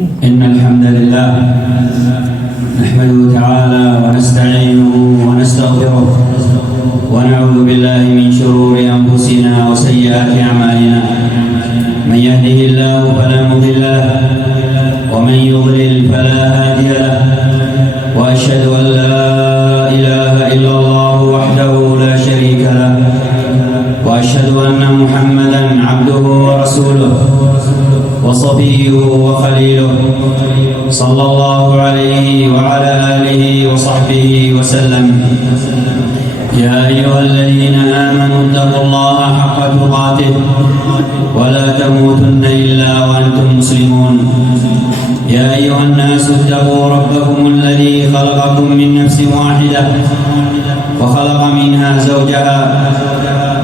إن الحمد لله نحمده تعالى ونستعينه ونستغفره ونعوذ بالله من شرور أنفسنا وسيئات أعمالنا. من يهده الله فلا مضل له ومن يضلل فلا هادي له، وأشهد أن لا إله إلا الله وحده لا شريك له، وأشهد أن محمدا عبده ورسوله وصفيه وخليله، صلى الله عليه وعلى آله وصحبه وسلم. يا أيها الذين آمنوا اتقوا الله حق تقاته ولا تموتن إلا وأنتم مسلمون. يا أيها الناس اتقوا ربكم الذي خلقكم من نفس واحدة وخلق منها زوجها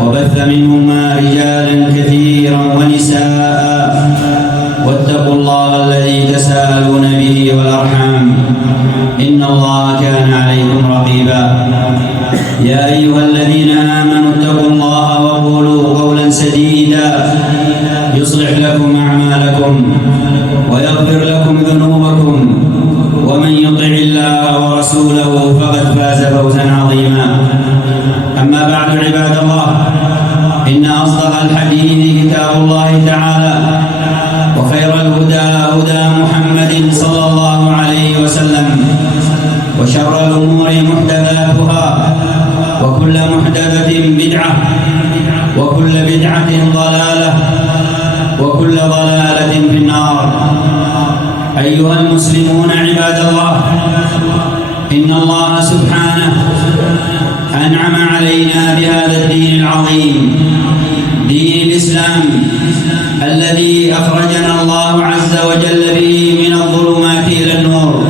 وبث منهما رجالا كثيرا ونساء، واتقوا الله الذي تساءلون به والأرحام، إن الله كان عليكم رقيبا. يا أيها الذين آمنوا اتقوا الله وقولوا قولا سديدا يصلح لكم أعمالكم ويغفر لكم ذنوبكم، ومن يطع الله ورسوله فقد فاز فوزا عظيما. أما بعد، عباد الله، إن أصدق الحديث كتاب الله تعالى، وخير الهدى هدى محمد صلى الله عليه وسلم، وشر الأمور محدثاتها، وكل محدثة بدعة، وكل بدعة ضلالة، وكل ضلالة في النار. أيها المسلمون عباد الله، إن الله سبحانه أنعم علينا بهذا الدين العظيم، دين الإسلام، الذي أخرجنا الله عز وجل به من الظلمات إلى النور،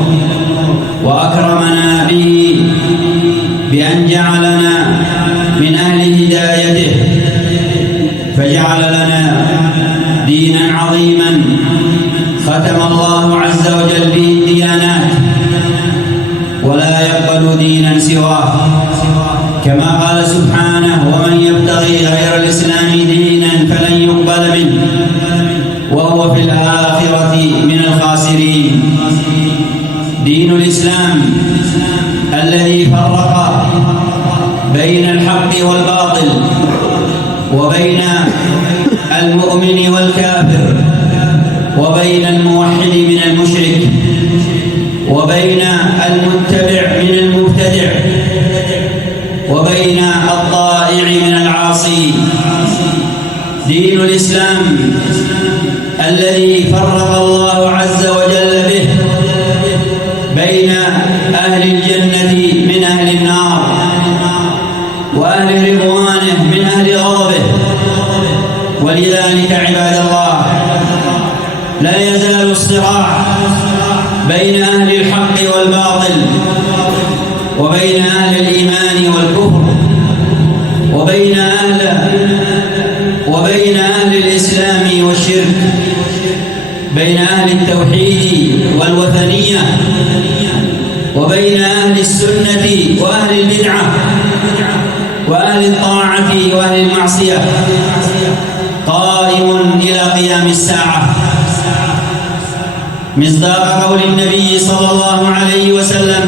وأكرمنا به بأن جعلنا من أهل هدايته، فجعل لنا دينا عظيما ختم الله عز وجل به الديانات، ولا يقبل دينا سواه، كما قال سبحانه: ومن يبتغي غير الإسلام دينا فلن يقبل منه وهو في الآخرة من الخاسرين. دين الإسلام الذي فرق بين الحق والباطل، وبين المؤمن والكافر، وبين الموحد من المشرك، وبين المتبع من المبتدع، وبين الطائع من العاصي. دين الإسلام الذي فرق الله عز وجل به بين أهل الجنة من أهل النار، وأهل رضوانه من أهل غضبه. ولذلك عباد الله، لا يزال الصراع بين أهل الحق والباطل، وبين أهل الإيمان والكفر، وبين أهل الإسلام والشرك، بين أهل التوحيد والوثنية، وبين أهل السنة وأهل البدعة، وأهل الطاعة وأهل المعصية، قائم إلى قيام الساعة، مصداق قول النبي صلى الله عليه وسلم: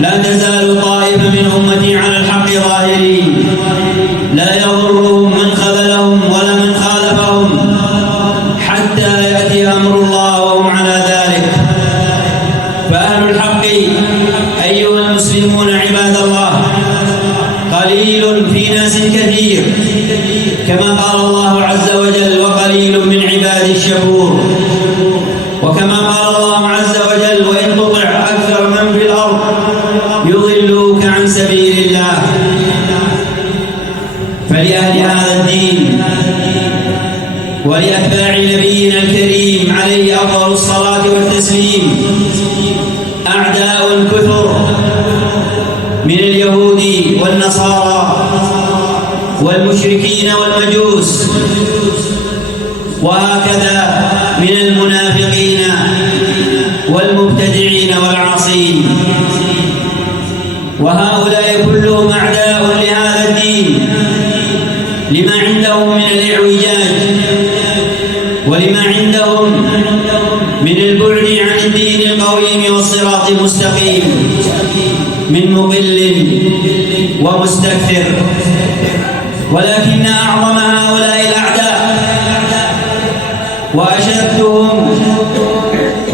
لا تزال طائفة من أمتي على الحق ظاهرين، لا يضرهم من خذلهم ولا من خالفهم حتى يأتي أمر الله وهم على ذلك. فأهل الحق أيها المسلمون عباد الله قليل في ناس كثير، كما قال الله عز وجل: وقليل من عبادي الشكور. وكما قال الله عز وجل: وإن تطع أكثر من في الأرض يضلوك عن سبيل الله. فلأهل هذا الدين ولأتباع نبينا الكريم عليه أفضل الصلاة والتسليم أعداء كثر من اليهود والنصارى والمشركين والمجوس، وهكذا من المنافقين والمبتدعين والعاصين. وهؤلاء كلهم أعداء لهذا الدين، لما عندهم من الإعوجاج، ولما عندهم من البعد عن الدين القويم والصراط المستقيم، من مقل ومستكثر. ولكن أعظم هؤلاء الأعداء وأشدهم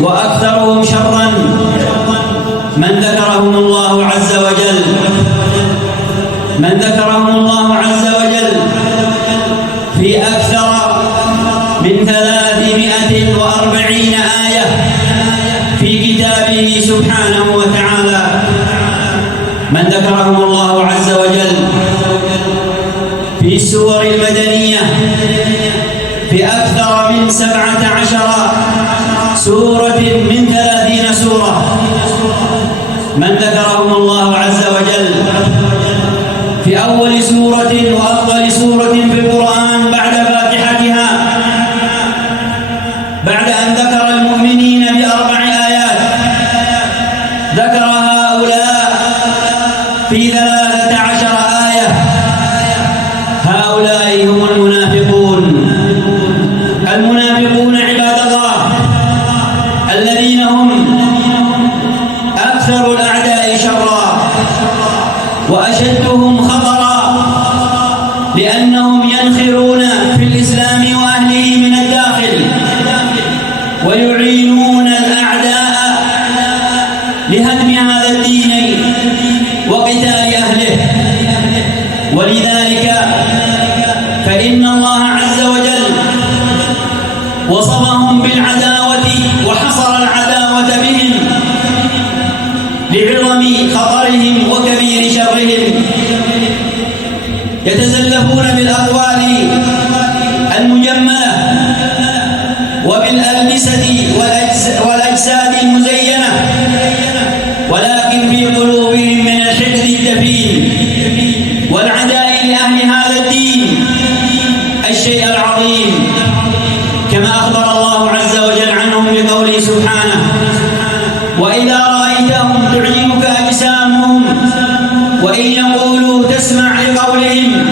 وأكثرهم شرا من ذكرهم الله عز وجل، من ذكرهم الله عز وجل في أكثر من 340 آية في كتابه سبحانه وتعالى. من ذكرهم الله عز وجل في السور المدنية في أكثر من 17 سورة من 30 سورة. من ذكرهم الله عز وجل في أول سورة وأفضل سورة في القرآن بعد فاتحتها، بعد أن ذكر المؤمنين ب4 آيات ذكر هؤلاء في 13 آية. هؤلاء هم المنافقون. المنافقون عباد الله الذين هم أكثر الأعداء شرا وأشدهم خطرا، لأنهم ينخرون في الإسلام وأهله من الداخل ويعينون الأعداء لهدم هذا الدين وقتال أهله. ولذلك فإن الله عز وجل وصفهم بالعداوة وحصر العداوة بهم لعظم خطرهم وكبير شرهم. يتزلفون بالأقوال المجملة وبالألبسة والأجساد المزينة، ولكن في قلوبهم من الحقد الدفين والعداء لأهل هذا الدين الشيء العظيم، كما أخبر الله عز وجل عنهم بقوله سبحانه: وإذا رأيتهم تعجبك أجسامهم وإن يقولوا تسمع لقولهم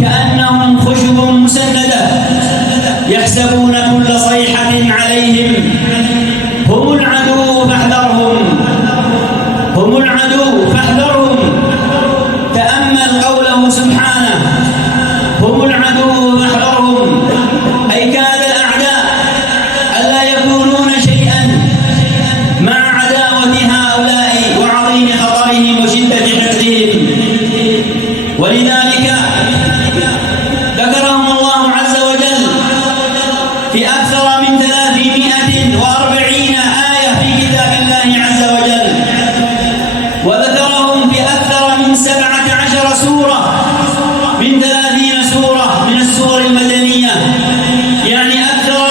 كأنهم خشب مسندة يحسبون كل صيحة عليهم هم العدو فاحذرهم، هم العدو فاحذرهم. تأمل قوله سبحانه: هم العدو فاحذرهم، أي كاد الأعداء ألا يكونون شيئا مع عداوة هؤلاء وعظيم خطرهم وشدة حقدهم. ولذلك ذكرهم الله عز وجل في أكثر من 340 آية في كتاب الله عز وجل، وذكرهم في أكثر من 17 سورة من 30 سورة من السور المدنية، يعني أكثر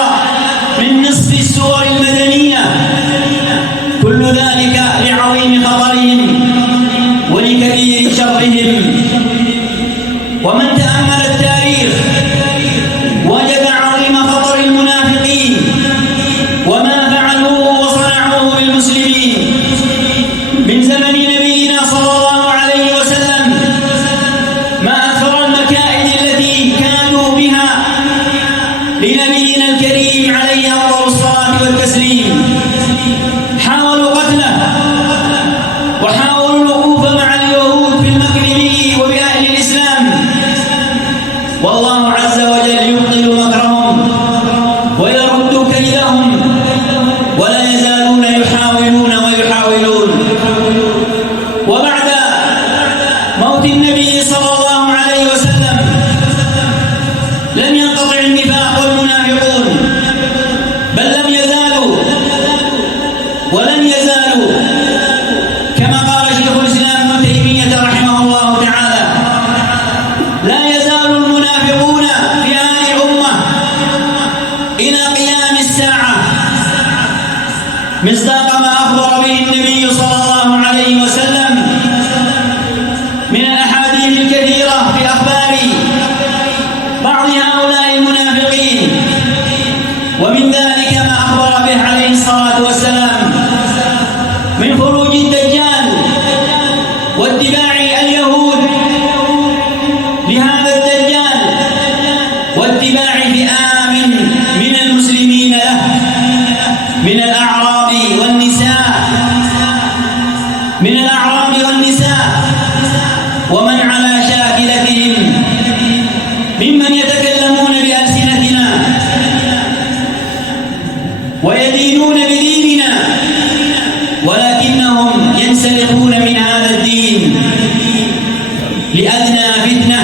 من نصف السور المدنية. كل ذلك لعظيم خطرهم ولكبير شرهم. ومن تأمل التاريخ وجد عظيم خطر المنافقين وما فعلوه وصنعوه بالمسلمين من زمن نبينا صلى الله عليه وسلم. ما أكثر المكائد التي كانوا بها لنبينا الكريم عليه أفضل الصلاة والتسليم. حاولوا قتله وحاولوا الوقوف مع اليهود في المكر به وبأهل الإسلام، والله عز وجل يبطل مكرهم ويرد كيدهم، ولا يزالون يحاولون ويحاولون. وبعد موت النبي صلى الله عليه وسلم لم ينقطع النفاق والمنافقون، بل لم يزالوا ولن يزالوا، كما قال شيخ الإسلام ابن تيمية رحمه الله تعالى: لا يزال المنافقون في هذه الأمة إلى قيام الساعة، مصداق ما أخبر به النبي صلى الله عليه وسلم من الأحاديث الكثيرة في أخبار بعض هؤلاء المنافقين. ومن ذلك ما أخبر به عليه الصلاة والسلام من خروج الدجال واتباع اليهود لهذا الدجال واتباع فئام من المسلمين له من الأعراب والنساء ومن على شاكلتهم ممن يتكلمون بألسنتنا ويدينون بديننا ولكنهم ينسلخون من هذا الدين لأدنى فتنة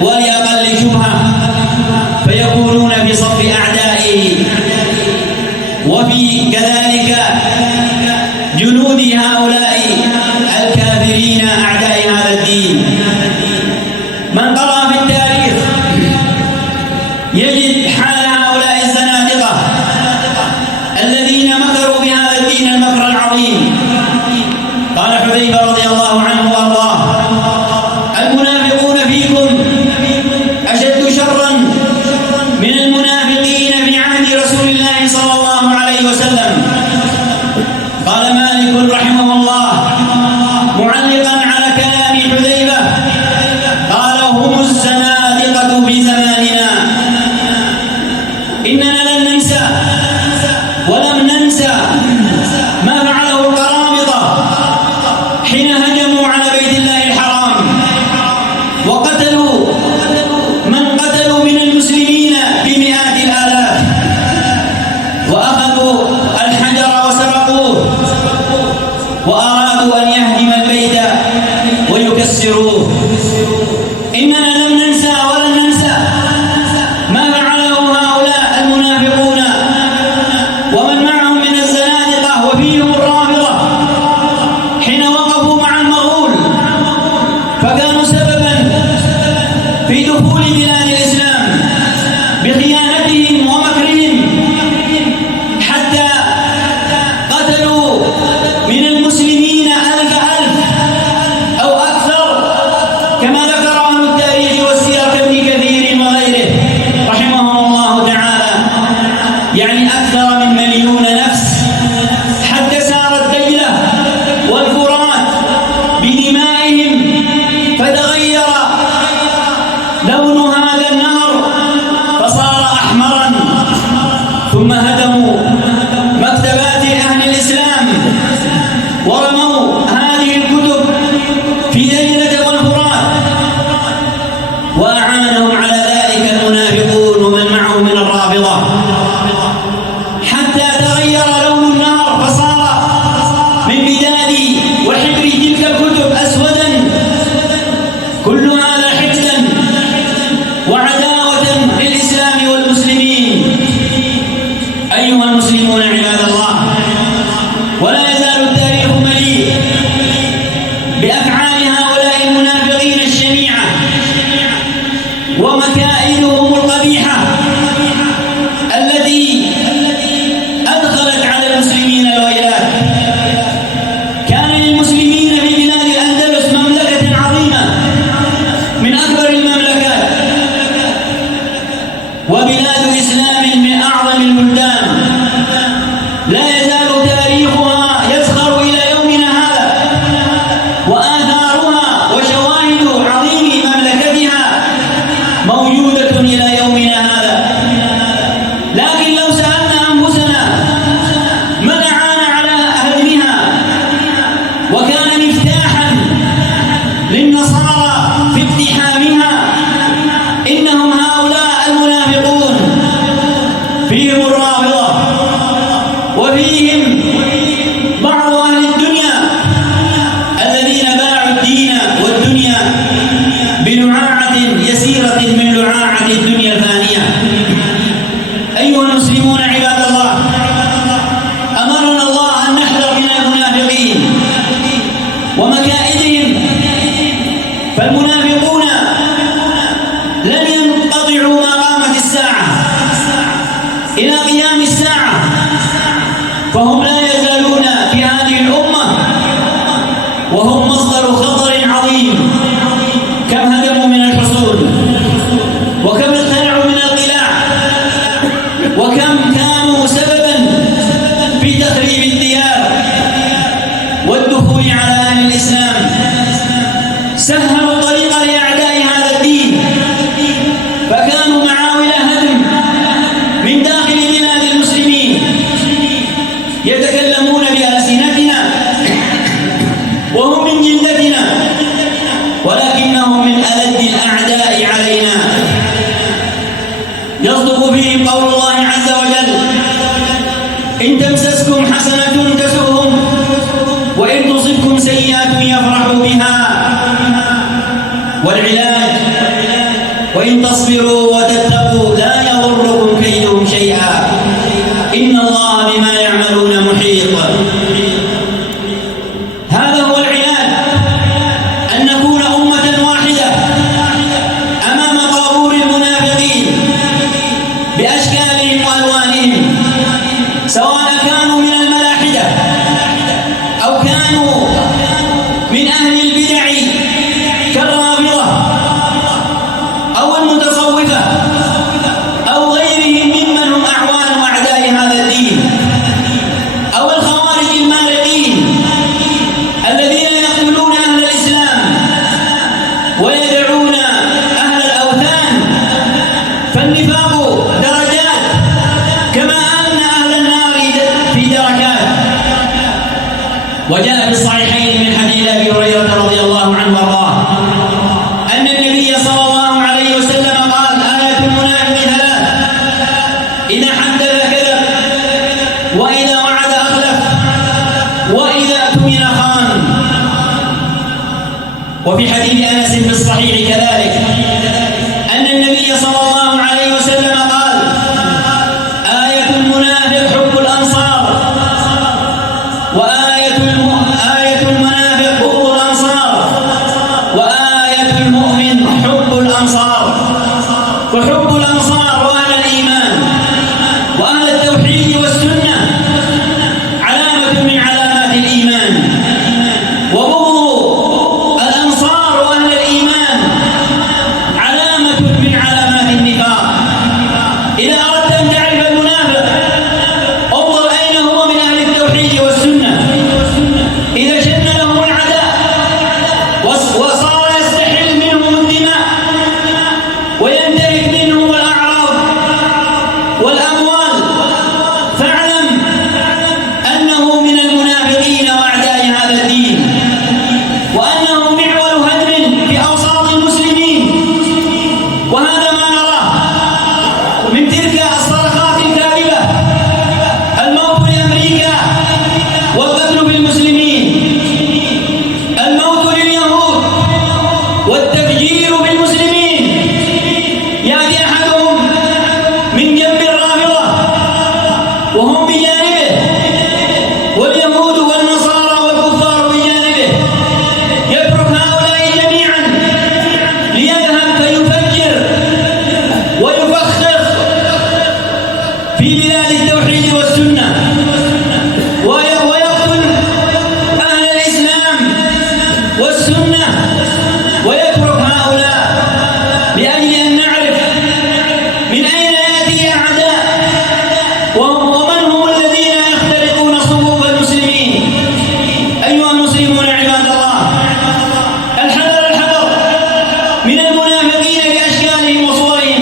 ولأقل شبهة فيكونون في صف أعدائه وفي كذلك جنود هؤلاء الكافرين أعداء هذا الدين. من قرأ في التاريخ يجد حال هؤلاء الزنادقة الذين مكروا بهذا الدين المكر العظيم. قال حذيفة رضي الله عنه وارضاه: المنافقون فيكم أشد شرا من المنافقين في عهد رسول الله صلى الله عليه وسلم. قال مالك رحمه الله معلقا على كلام حذيفة: قال: هم الزنادقة في زماننا. إننا لن ننسى ولم ننسى ما فعله القرامطة حين هجموا على بيت الله الحرام وقتلوا من قتلوا من المسلمين بمئات الآلاف، وأخذوا الحجر وسرقوه وأرادوا أن يهدم البيت ويكسروه. إننا لم ننسى ولن ننسى ما فعله هؤلاء المنافقون ومن معهم من الزنادقة وفيهم الرافضة حين وقفوا مع المغول فكانوا سببا في دخول بلاد الإسلام بخيانتهم ومكرهم، حتى قتلوا من المسلمين ألف أو أكثر كما ذكر أهل التاريخ والسير كابن كثير وغيره رحمهم الله تعالى، يعني أكثر من 1,000,000 نفس، حتى سارت دجلة والفرات بدمائهم فتغير لون هذا النهر فصار أحمرا. ثم هدموا مكتبات أهل الإسلام ورموا هذه الكتب في دجلة والفرات، وأعانهم على ذلك المنافقون ومن معهم من الرافضة، حتى تغير لون النار فصار من بداد وحبر تلك الكتب أسودا. كل هذا حقدا وعداوة للإسلام والمسلمين. أيها المسلمون عباد الله، ولا يزال التاريخ مليء بأفعال هؤلاء المنافقين الشنيعة ومكائدهم القبيحة التي أدخلت على المسلمين الويلات. كان للمسلمين في بلاد الأندلس مملكة عظيمة من أكبر المملكات، وبلاد إسلام من أعظم البلدان، لا يزال تاريخها يزخر إلى يومنا هذا، وآثارها وشواهد عظيم مملكتها موجودة إلى يومنا هذا. لكن لو سألنا أنفسنا ما دعانا على هدمها وكان مفتاحا للنصارى في اقتحامها، إنهم هؤلاء المنافقون، فيهم الرافضة وفيهم بعض أهل الدنيا الذين باعوا الدين والدنيا بلعاعة يسيرة من لعاعة الدنيا الفانية. أيها المسلمون عباد الله، أمرنا الله أن نحذر من المنافقين ومكائدهم، فالمنافقون لن ينقطعوا ما قامت الساعة إلى قيام الساعة، فهم لا يزالون في هذه الأمة وهم مصدر خطر عظيم. كم هدموا من الحصول، وكم اقتلعوا من القلاع، وكم كانوا سببا في تخريب الديار والدخول على أهل الإسلام. سهلوا الطريق لأعداء هذا الدين، فكانوا معاول هدم من داخل بلاد المسلمين إن تمسسكم حسنة تسؤهم وإن تصبكم سيئة يفرحوا بها. والعلاج: وإن تصبروا وتتقوا لا يضركم كيدهم شيئا إن الله بما يعملون محيط. هذا هو العلاج، أن نكون أمة واحدة أمام طابور المنافقين بأشكالهم وألوانهم، سواء كانوا من الملاحدة أو كانوا من أهل البدع كالرافضة أو المتصوفة أو غيرهم ممن هم أعوان وأعداء هذا الدين، أو الخوارج المارقين الذين يقتلون أهل الإسلام ويدعون أهل الأوثان. فالنفاق درجات كما أن أهل النار في دركات. وجاء في الصحيحين من حديث أبي هريرة رضي الله عنه وارضاه أن النبي صلى الله عليه وسلم قال: آية المنافق ثلاث: إذا حدث كذب، وإذا وعد أخلف، وإذا اؤتمن خان. وفي حديث أنس في الصحيح كذلك أن النبي صلى الله عليه وسلم قال: آية المنافق حب الأنصار، وآية المنافق بغض الأنصار، وآية المؤمن حب الأنصار. فحب الأنصار وأهل الإيمان وأهل التوحيد والسنة علامة من علامات الإيمان، وبغض الأنصار وأهل الإيمان علامة من علامات النفاق. إذا أردت أن تعرف المنافق انظر أين هو من أهل التوحيد والسنة. إذا شن لهم العداء وصار يستحل منهم الدماء وينتهك منهم الأعراض والأموال، فاعلم أنه من المنافقين وأعداء هذا الدين، وأنه معول هدم في أوساط المسلمين. وهذا ما نراه من تلك الصرخات الكاذبة: الموت لأمريكا والقتل بالمسلمين، الموت لليهود والتفجير بالمسلمين. يأتي أحدهم من جنب الرافضة وهم بجانبه، واليهود والنصارى والكفار بجانبه، يترك هؤلاء جميعا ليذهب فيفجر ويفخخ في بلاد التوحيد والسنة ويقتل أهل الإسلام والسنة، ويترك هؤلاء لأجل أن نعرف من أين يأتي أعداء ومن هم الذين يخترقون صفوف المسلمين. أيها المسلمون عباد الله، الحذر الحذر من المنافقين بأشكالهم وصورهم،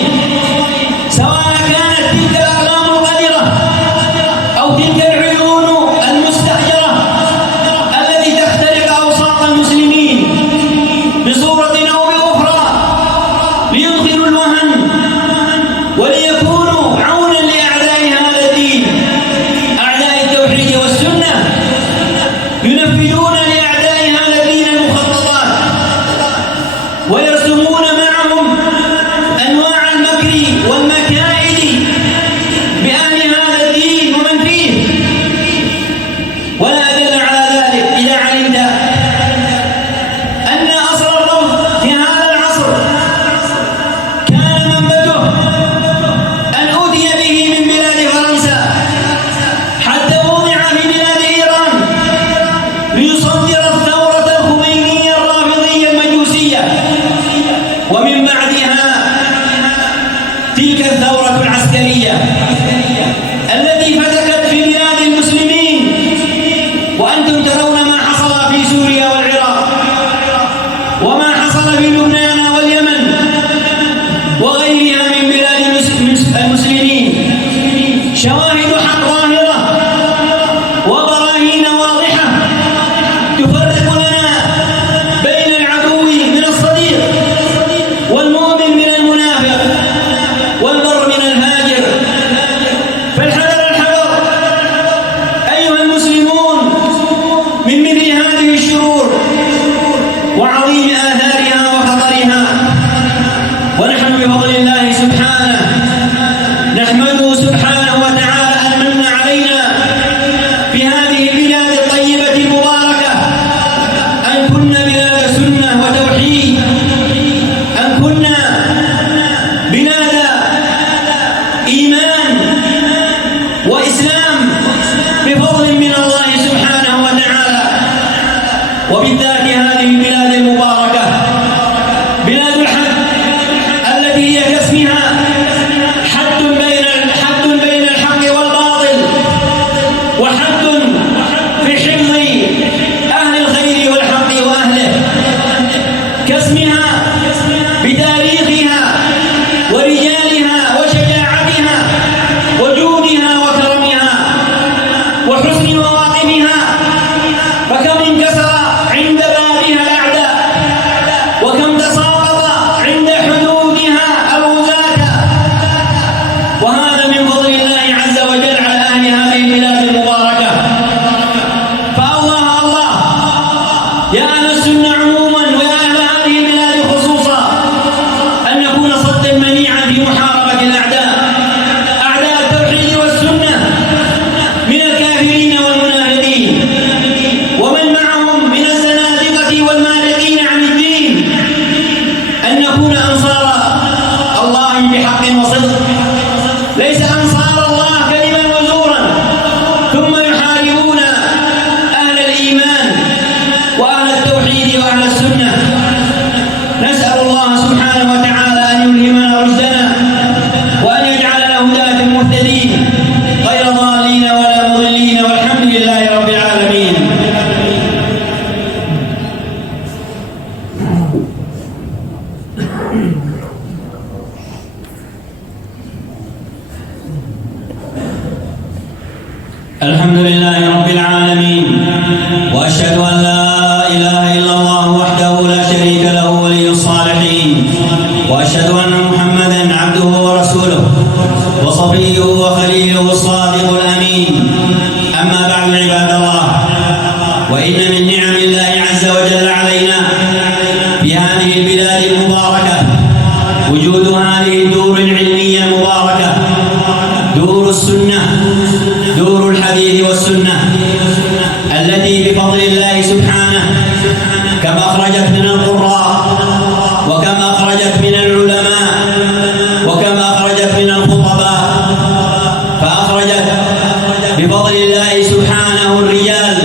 سواء كانت تلك الأقلام القذرة أو تلك العيون المستأجرة التي تخترق أوساط المسلمين بصورة أو بأخرى ليدخلوا الوهن وليكونوا عونا لأعداء هذا الدين، أعداء التوحيد والسنة، ينفذون لأعداء هذا الدين المخططات ويرسمون معهم أنواع المكر والمكائد بأهل هذا الدين ومن فيه. وحسن مواقفها، فكم انكسر عند بابها الأعداء، وكم تساقط عند حدودها الغزاة، وهذا من فضل الله عز وجل على أهل هذه البلاد المباركة. فالله الله يا أهل السنة عموما ويا أهل هذه البلاد خصوصا أن نكون صدا منيعا في محاربة الأعداء، أعداء التوحيد والسنة من الكافرين والمنافقين ومن معهم من الزنادقة والمارقين عن الدين، أن نكون أنصار الله بحق وصدق، ليس أنصار الله كذبا وزورا ثم يحاربون أهل الإيمان وأهل التوحيد وأهل السنة. نسأل الله سبحانه وتعالى أن يلهمنا رشدنا وأن يجعلنا هداة مهتدين غير ضالين ولا مضلين، والحمد لله رب العالمين. الحمد لله رب العالمين، وأشهد أن لا إله إلا الله وحده لا شريك له ولي الصالحين، وأشهد أن محمدا عبده ورسوله وصفيه وخليله الصادق الأمين. أما بعد عباد الله، وإن من نعم الله عز وجل علينا في هذه البلاد المباركة وجود هذه الدور العلمية المباركة، دور السنة، دور الحديث والسنة، التي بفضل الله سبحانه كما أخرجت من القراء وكما أخرجت من العلماء وكما أخرجت من الخطباء، فأخرجت بفضل الله سبحانه الرجال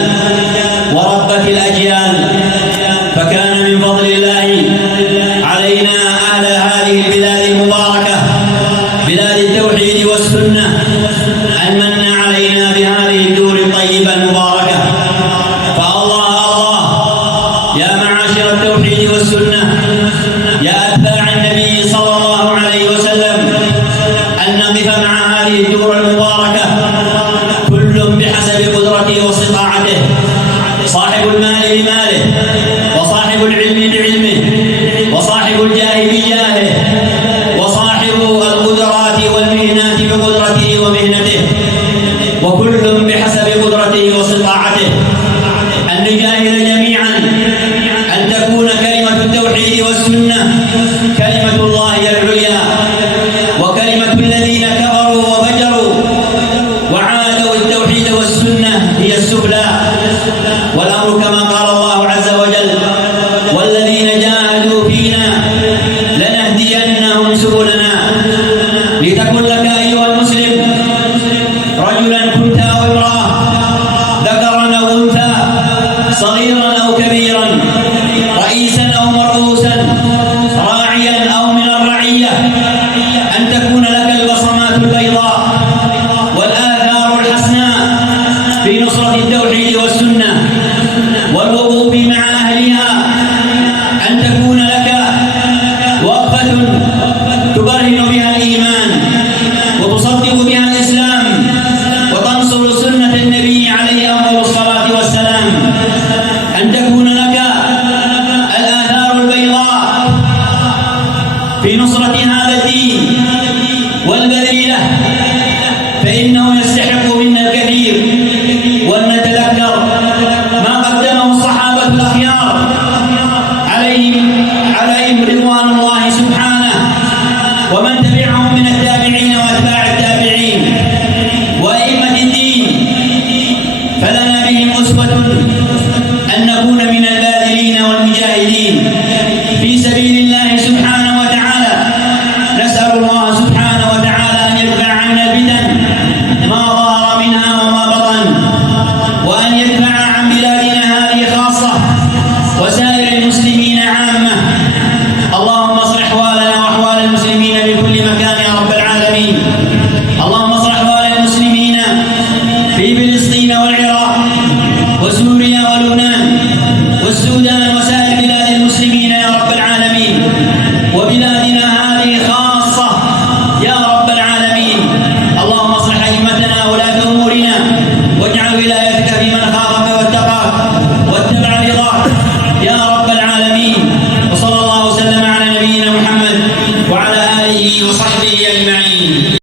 وربت الأجيال. فكان من فضل الله علينا أهل هذه البلاد المباركة بلاد التوحيد والسنة أن من علينا بهذه الدور الطيبة المباركة. فالله الله يا معاشر التوحيد والسنة، يا أتباع النبي صلى الله عليه وسلم، أن نقف مع هذه الدور المباركة كل بحسب قدرته واستطاعته، صاحب المال بماله، وصاحب العلم بعلمه، وصاحب الجاه بجاهه، وصاحب القدرات والمهنات بقدرته ومهنته، وكل بحسب قدرته واستطاعته، أن نجاهد جميعا أن تكون كلمة التوحيد والسنة كلمة الله العليا، وكلمة الذين كفروا وفجروا وعادوا التوحيد والسنة هي السفلى. والأمر كما قال الله عز وجل: والذين جاهدوا فينا لنهدينهم سبلنا. لتكن لك أيها المسلم رجلا كنت أو امرأة، ذكرا أو أنثى، صغيرا أو كبيرا، رئيسا أو مرؤوسا، راعيا أو من الرعية، أن تكون لك البصمات البيضاء والآثار الحسناء في نصرة التوحيد والسنة والوقوف مع أهلها، أن تكون لك وقفة تبرهن بها الإيمان وتصدق بها الإسلام وتنصر سنة النبي عليه أفضل الصلاة والسلام، أن تكون لك الآثار البيضاء في نصرة هذا الدين والبذل له، فإنه يستحق منا الكثير. ولنتذكر ما قدمه الصحابة الأخيار عليهم رضوان الله سبحانه، ومن تبعهم من التابعين وأتباع التابعين وأئمة الدين، فلنا بهم أسوة أن نكون من الباذلين والمجاهدين في سبيل الله سبحانه وتعالى. نسأل الله سبحانه وتعالى أن يدفع عنا الفتن ما ظهر منها وما بطن، وأن يدفع عن بلادنا هذه خاصة وسائر المسلمين عامة. اللهم اصلح أحوالنا وأحوال المسلمين في كل مكان يا رب العالمين. اللهم اصلح أحوال المسلمين في فلسطين والعراق وسوريا ولبنان والسودان